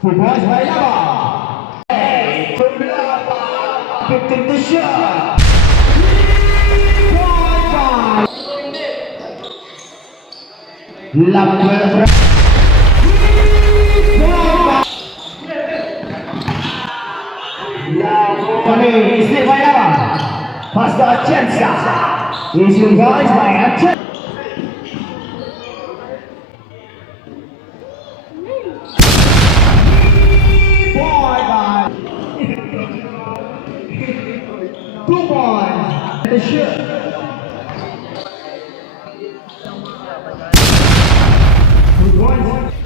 Surprise by Lava. Hey, from Lava. 15 to shot. Lava 12. Kami istri by Lava. Pass the chance. Is you guys by Action. Two points. The shoot. Two points.